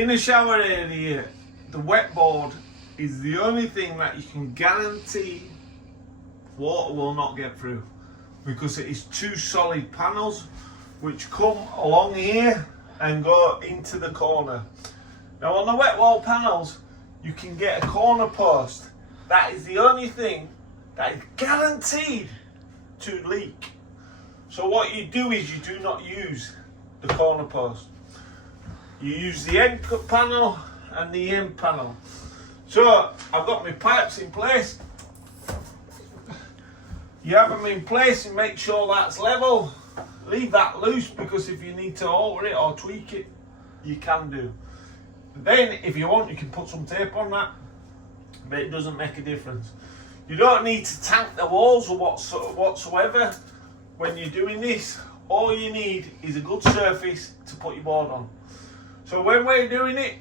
In a shower area, the wet board is the only thing that you can guarantee water will not get through, because it is two solid panels which come along here and go into the corner. Now on the wet wall panels, you can get a corner post. That is the only thing that is guaranteed to leak. So what you do is you do not use the corner post. You use the end cut panel and the end panel. So I've got my pipes in place. You have them in place and make sure that's level. Leave that loose, because if you need to alter it or tweak it, you can do. Then if you want, you can put some tape on that, but it doesn't make a difference. You don't need to tank the walls or whatsoever when you're doing this. All you need is a good surface to put your board on. So when we're doing it,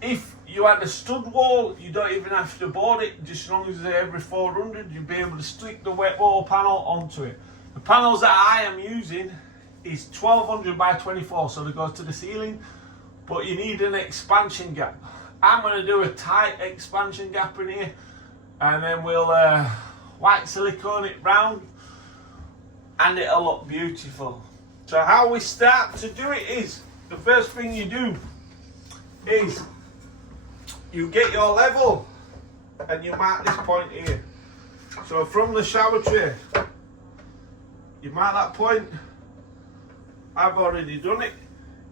if you had a stud wall, you don't even have to board it. Just as long as they're every 400, you'll be able to stick the wet wall panel onto it. The panels that I am using is 1200 by 24, so they go to the ceiling, but you need an expansion gap. I'm going to do a tight expansion gap in here, and then we'll white silicone it round, and it'll look beautiful. So how we start to do it is, the first thing you do is you get your level and you mark this point here. So from the shower tray, you mark that point. I've already done it.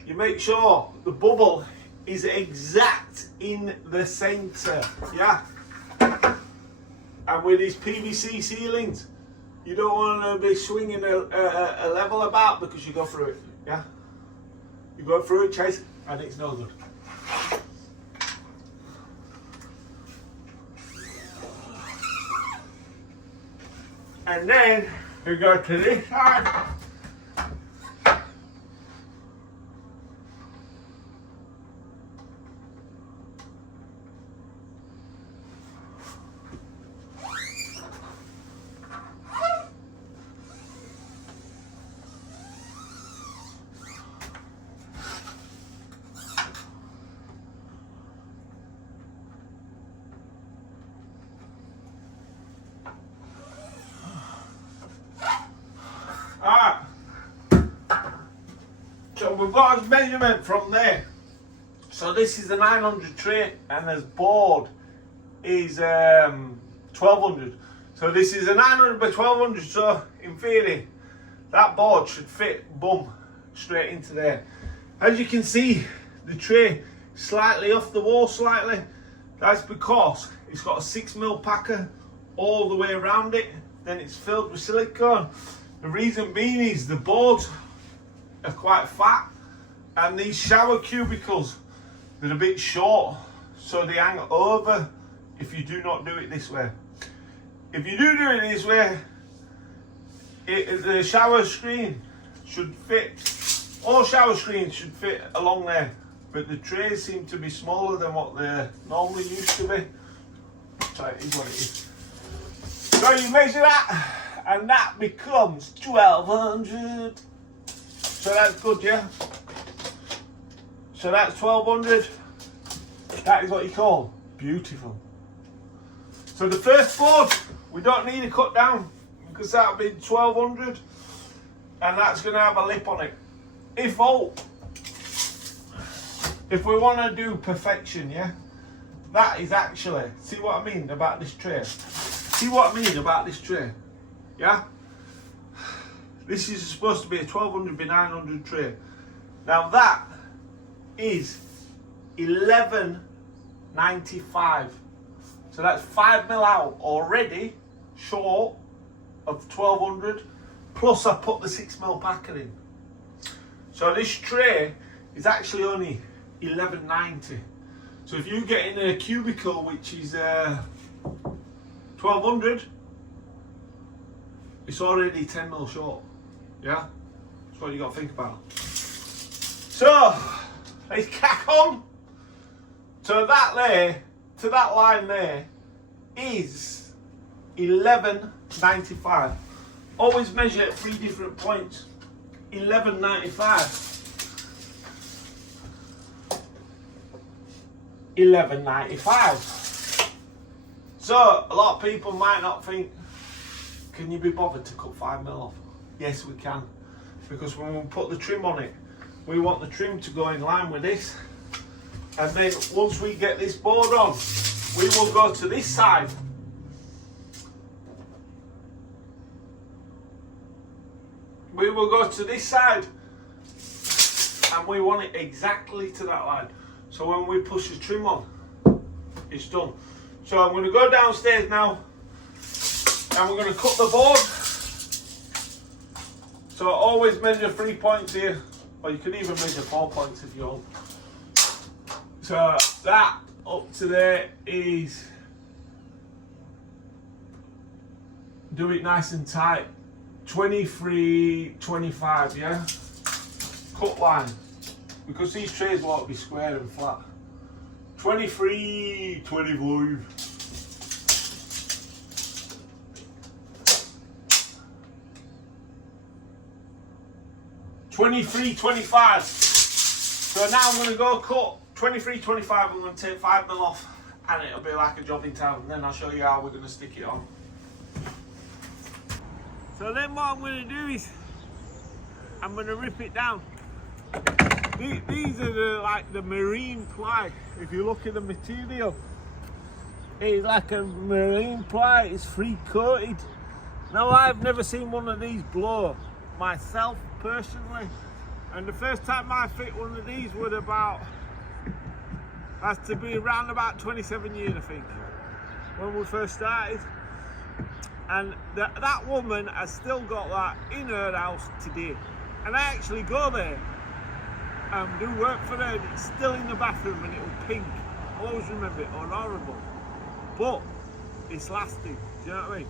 You make sure the bubble is exact in the center, yeah? And with these PVC ceilings, you don't want to be swinging a level about, because you go through it, yeah? You go through it, Chase, and it's no good. And then you go to this side. Alright, so we've got a measurement from there. So this is a 900 tray, and this board is 1200. So this is a 900 by 1200, so in theory that board should fit boom straight into there. As you can see, the tray slightly off the wall slightly. That's because it's got a 6mm packer all the way around it, then it's filled with silicone. The reason being is the boards are quite fat, and these shower cubicles, they're a bit short, so they hang over if you do not do it this way. If you do it this way, the shower screen should fit, all shower screens should fit along there, but the trays seem to be smaller than what they normally used to be. So it is what it is. So you measure that, and that becomes 1200. So that's good, yeah? So that's 1200. That is what you call beautiful. So the first board, we don't need a cut down, because that'll be 1200, and that's going to have a lip on it. If we want to do perfection, yeah, that is actually, see what I mean about this tray? See what I mean about this tray? Yeah? This is supposed to be a 1200 by 900 tray. Now that is 1195. So that's 5mm out already, short of 1200. Plus I put the 6mm packer in. So this tray is actually only 1190. So if you get in a cubicle which is 1200, it's already 10mm short. Yeah? That's what you got to think about. So let's crack on. So that there, to that line there, is 1195. Always measure at 3 different points. 1195. 11.95. So a lot of people might not think, can you be bothered to cut 5mm off? Yes, we can, because when we put the trim on it, we want the trim to go in line with this. And then once we get this board on, we will go to this side. We will go to this side and we want it exactly to that line. So when we push the trim on, it's done. So I'm going to go downstairs now and we're going to cut the board. So always measure 3 points here, or you can even measure 4 points if you want. So that up to there is, do it nice and tight, 23.25, yeah? Cut line, because these trays won't be square and flat. 23.25. $23.25. So now I'm going to go cut $23.25. I'm going to take 5mm off, and it'll be like a job in town. And then I'll show you how we're going to stick it on. So then what I'm going to do is I'm going to rip it down. These are like the marine ply. If you look at the material, it's like a marine ply. It's free coated. Now I've never seen one of these blow myself personally, and the first time I fit one of these was about, has to be around about 27 years I think, when we first started. And that woman has still got that in her house today, and I actually go there and do work for her, and it's still in the bathroom and it was pink. I always remember it, or horrible, but it's lasting, do you know what I mean?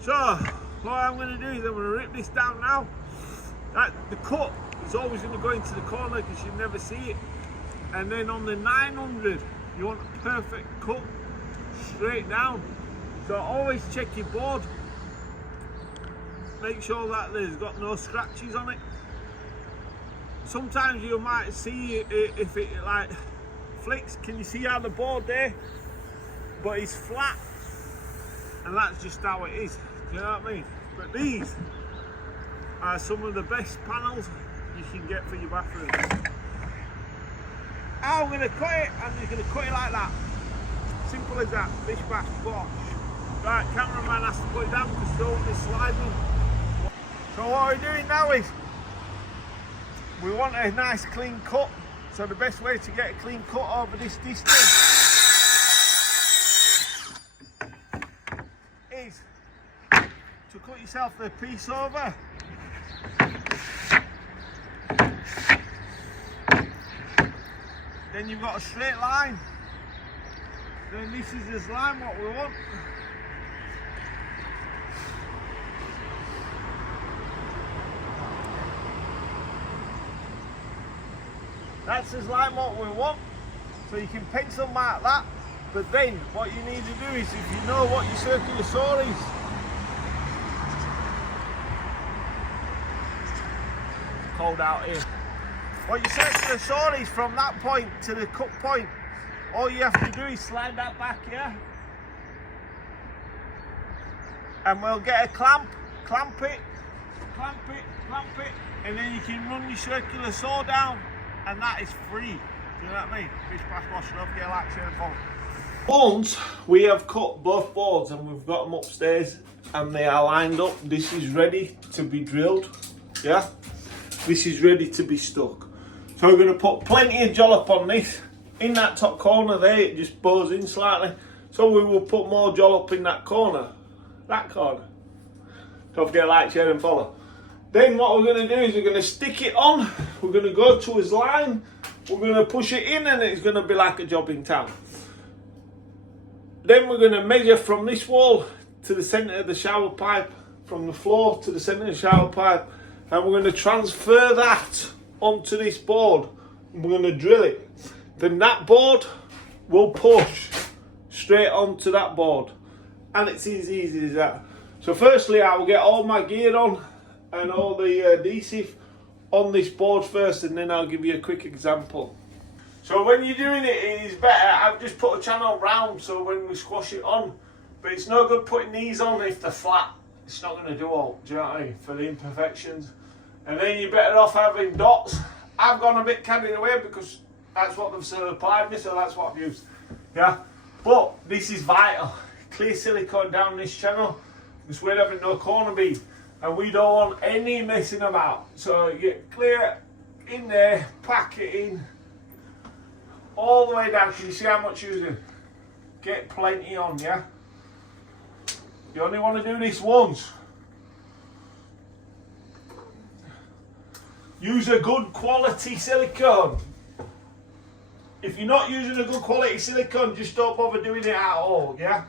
So what I'm going to do is I'm going to rip this down now. The cut is always going to go into the corner because you never see it. And then on the 900, you want a perfect cut, straight down. So always check your board. Make sure that there's got no scratches on it. Sometimes you might see it, if it like flicks. Can you see how the board there? But it's flat. And that's just how it is. Do you know what I mean? But these are some of the best panels you can get for your bathroom. I'm going to cut it, I'm just going to cut it like that. Simple as that. Bish bash bosh. Right, cameraman has to put it down because the oven is sliding. So what we're doing now is, we want a nice clean cut. So the best way to get a clean cut over this distance is to cut yourself a piece over. Then you've got a straight line. Then this is this line what we want. That's his line what we want. So you can pencil mark that. But then what you need to do is, if you know what your circular saw is, it's cold out here. What your circular saw is from that point to the cut point, all you have to do is slide that back here. And we'll get a clamp it, and then you can run your circular saw down, and that is free. Do you know what I mean? Bish bash bosh, don't forget to like, share and follow. Once we have cut both boards and we've got them upstairs and they are lined up, this is ready to be drilled, yeah? This is ready to be stuck. So we're going to put plenty of jollop on this. In that top corner there, it just bows in slightly. So we will put more jollop in that corner. That corner. Don't forget to like, share and follow. Then what we're going to do is we're going to stick it on. We're going to go to his line. We're going to push it in and it's going to be like a job in town. Then we're going to measure from this wall to the centre of the shower pipe. From the floor to the centre of the shower pipe. And we're going to transfer that onto this board. We're going to drill it. Then that board will push straight onto that board. And it's as easy as that. So firstly, I will get all my gear on and all the adhesive on this board first, and then I'll give you a quick example. So when you're doing it, it is better. I've just put a channel round so when we squash it on. But it's no good putting these on if they're flat. It's not going to do all, do you know what I mean, for the imperfections. And then you're better off having dots. I've gone a bit carried away because that's what they've supplied me, so that's what I've used. Yeah, but this is vital. Clear silicone down this channel because we're having no corner bead and we don't want any messing about. So you get clear in there, pack it in all the way down. Can you see how much you're using? Get plenty on, yeah? You only want to do this once. Use a good quality silicone. If you're not using a good quality silicone, just don't bother doing it at all, yeah?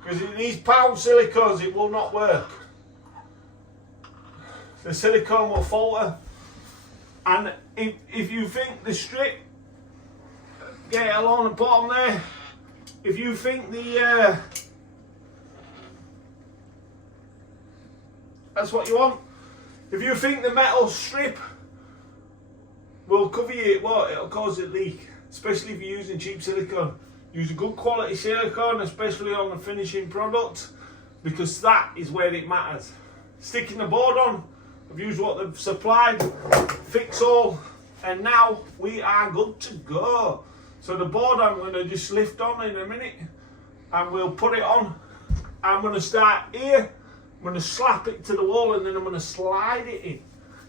Because in these pound silicones, it will not work. The silicone will falter. And if you think the strip, get it along the bottom there. If you think the, that's what you want. If you think the metal strip will cover you, it won't, it'll cause a leak. Especially if you're using cheap silicone. Use a good quality silicone, especially on the finishing product, because that is where it matters. Sticking the board on, I've used what they've supplied, fix all, and now we are good to go. So the board I'm going to just lift on in a minute, and we'll put it on. I'm going to start here, I'm going to slap it to the wall, and then I'm going to slide it in.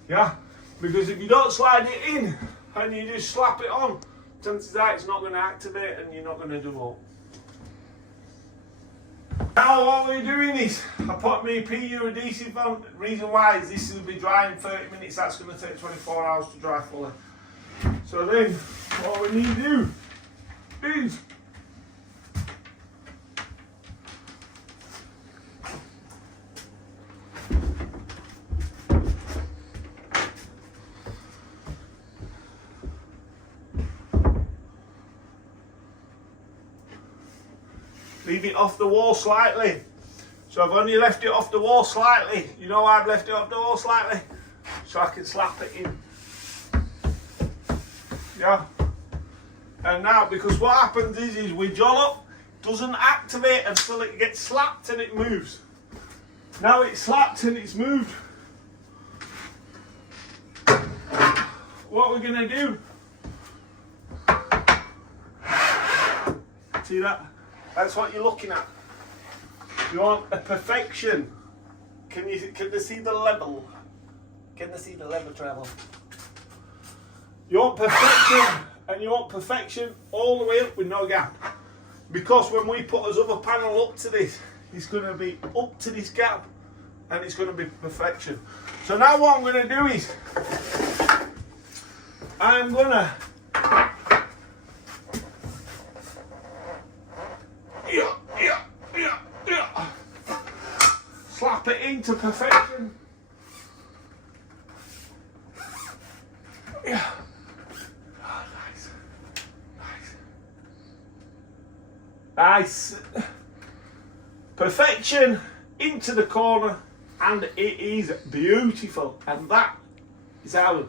Yeah? Because if you don't slide it in, and you just slap it on, chances are it's not going to activate and you're not going to do all. Now what we're doing is, I put my PU adhesive on. The reason why is this will be dry in 30 minutes, that's going to take 24 hours to dry fully. So then, what we need to do is leave it off the wall slightly. So I've only left it off the wall slightly. You know why I've left it off the wall slightly? So I can slap it in. Yeah. And now, because what happens is we jollop, doesn't activate until it gets slapped and it moves. Now it's slapped and it's moved. What we're going to do, see that? That's what you're looking at. You want a perfection. Can they see the level? Can they see the level travel? You want perfection, and you want perfection all the way up with no gap. Because when we put this other panel up to this, it's going to be up to this gap, and it's going to be perfection. So now what I'm going to do is, I'm going to slap it into perfection. Yeah. Oh, nice. Nice. Perfection into the corner, and it is beautiful. And that is how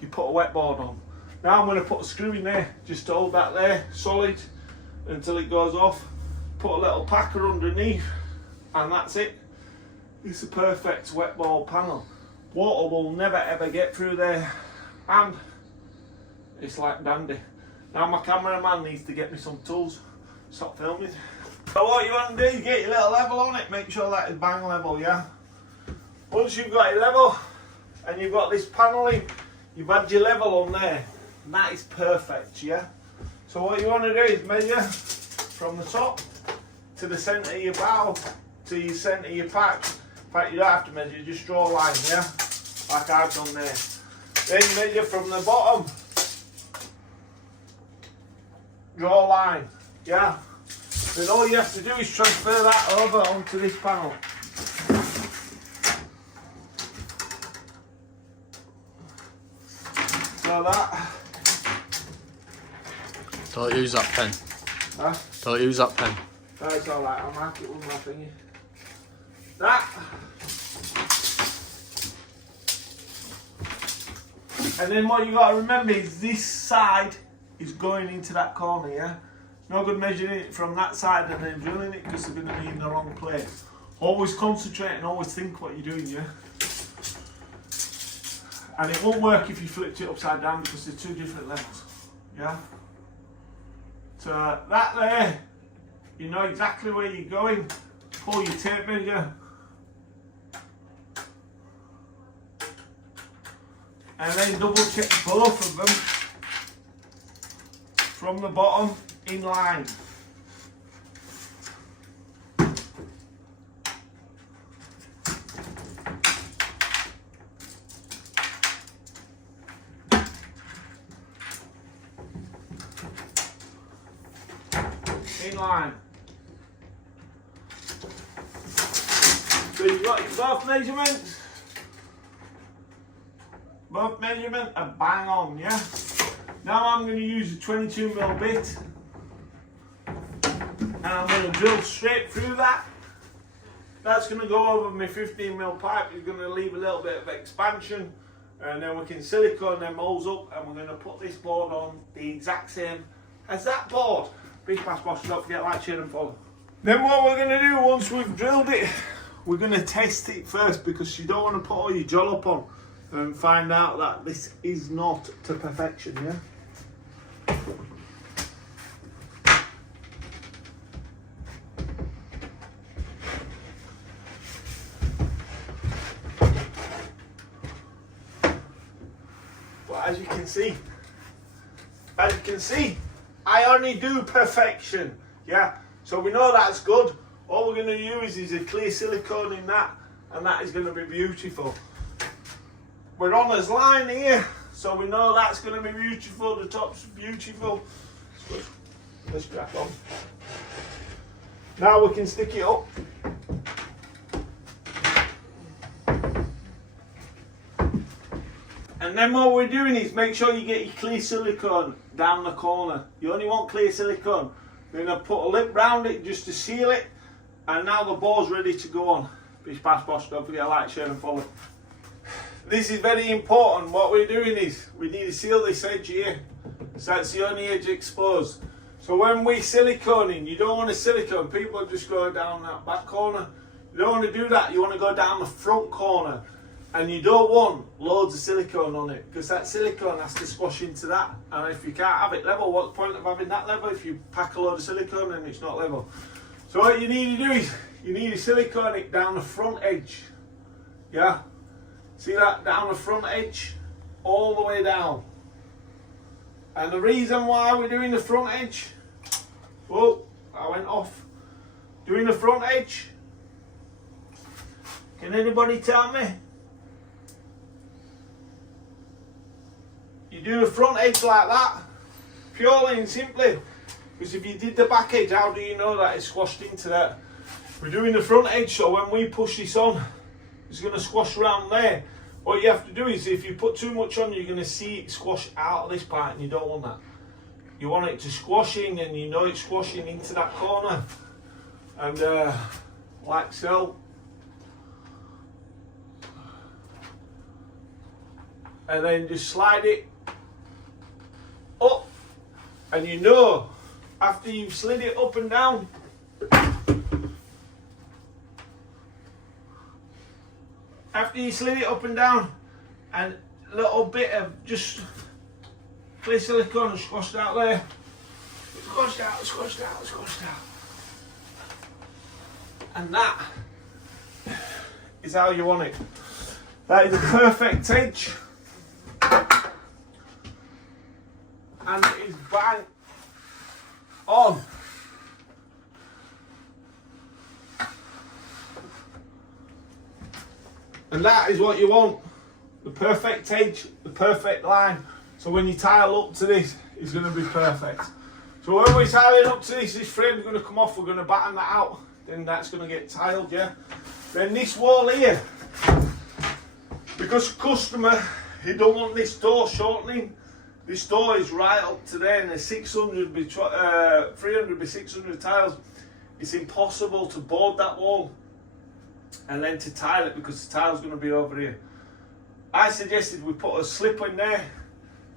you put a wet board on. Now I'm going to put a screw in there, just to hold that there solid until it goes off. Put a little packer underneath, and that's it. It's a perfect wet ball panel. Water will never ever get through there, and it's like dandy. Now my cameraman needs to get me some tools. Stop filming. So what you want to do is get your little level on it. Make sure that is bang level, yeah. Once you've got it level and you've got this paneling, you've had your level on there, and that is perfect, yeah. So what you want to do is measure from the top to the centre of your bow to your centre of your patch. In fact, you don't have to measure, just draw a line, yeah? Like I've done there. Then measure from the bottom. Draw a line, yeah? Then all you have to do is transfer that over onto this panel. So that. Don't use that pen. Huh? Don't use that pen. That's alright, I'll mark it with my thingy. That. And then what you got to remember is this side is going into that corner, yeah? It's no good measuring it from that side and then drilling it because they're going to be in the wrong place. Always concentrate and always think what you're doing, yeah? And it won't work if you flipped it upside down because they're two different levels, yeah? So that there, you know exactly where you're going. Pull your tape measure. And then double check both of them from the bottom in line. In line. So you've got your both measurements. Both measurements are bang on, yeah? Now I'm going to use a 22mm bit and I'm going to drill straight through that. That's going to go over my 15mm pipe. It's going to leave a little bit of expansion and then we can silicone them holes up and we're going to put this board on the exact same as that board. Bish Bash Bosh, don't forget to like, share and follow. Then what we're going to do once we've drilled it, we're going to test it first because you don't want to put all your jollop on and find out that this is not to perfection, yeah? But as you can see, I only do perfection, yeah? So we know that's good. All we're going to use is a clear silicone in that and that is going to be beautiful. We're on his line here, so we know that's going to be beautiful, the top's beautiful. Let's crack on. Now we can stick it up. And then what we're doing is make sure you get your clear silicone down the corner. You only want clear silicone. We're going to put a lip round it just to seal it. And now the board's ready to go on. Bish Bash Bosh, don't forget to like, share and follow. This is very important. What we're doing is we need to seal this edge here. So that's the only edge exposed. So when we're siliconing, you don't want to silicone. People just go down that back corner. You don't want to do that. You want to go down the front corner. And you don't want loads of silicone on it because that silicone has to squash into that. And if you can't have it level, what's the point of having that level if you pack a load of silicone and it's not level? So what you need to do is you need to silicone it down the front edge. Yeah? See that down the front edge? All the way down. And the reason why we're doing the front edge, oh, I went off. Doing the front edge, can anybody tell me? You do the front edge like that, purely and simply, because if you did the back edge, how do you know that it's squashed into that? We're doing the front edge, so when we push this on, it's going to squash around there. What you have to do is, if you put too much on, you're going to see it squash out of this part, and you don't want that. You want it to squash in, and you know it's squashing into that corner. And like so. And then just slide it up, and you know, after you've slid it up and down, after you slid it up and down, and a little bit of just clear silicone and squashed out there, squashed out, squashed out, squashed out, and that is how you want it. That is a perfect edge. And it is bang on. And that is what you want. The perfect edge, the perfect line. So when you tile up to this, it's going to be perfect. So when we're tiling up to this frame's going to come off, we're going to batten that out. Then that's going to get tiled, yeah. Then this wall here, because customer, he don't want this door shortening. This door is right up to there, and there's 300 by 600 tiles. It's impossible to board that wall and then to tile it because the tile's going to be over here. I suggested we put a slip in there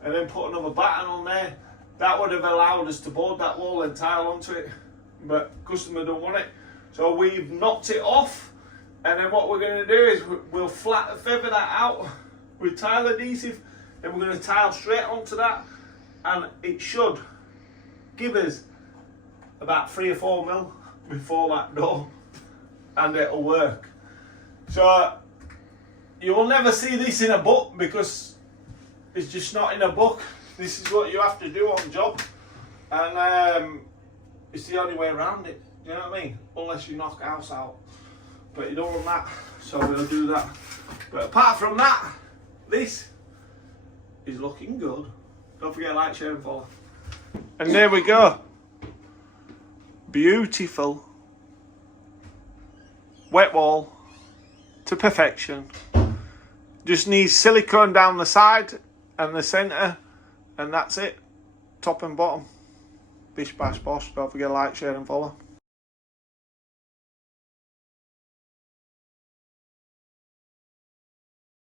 and then put another batten on there. that would have allowed us to board that wall and tile onto it, but customer don't want it. So we've knocked it off, and then what we're going to do is we'll feather that out with tile adhesive, then we're going to tile straight onto that, and it should give us about 3 or 4 mil before that door, and it'll work. So you will never see this in a book because it's just not in a book. This is what you have to do on job, and it's the only way around it. Do you know what I mean? Unless you knock a house out, but you don't want that, so we'll do that. But apart from that, this is looking good. Don't forget to like, share and follow. And there we go. Beautiful wet wall to perfection. Just needs silicone down the side and the centre, and that's it. Top and bottom. Bish bash bosh. Don't forget to like, share and follow.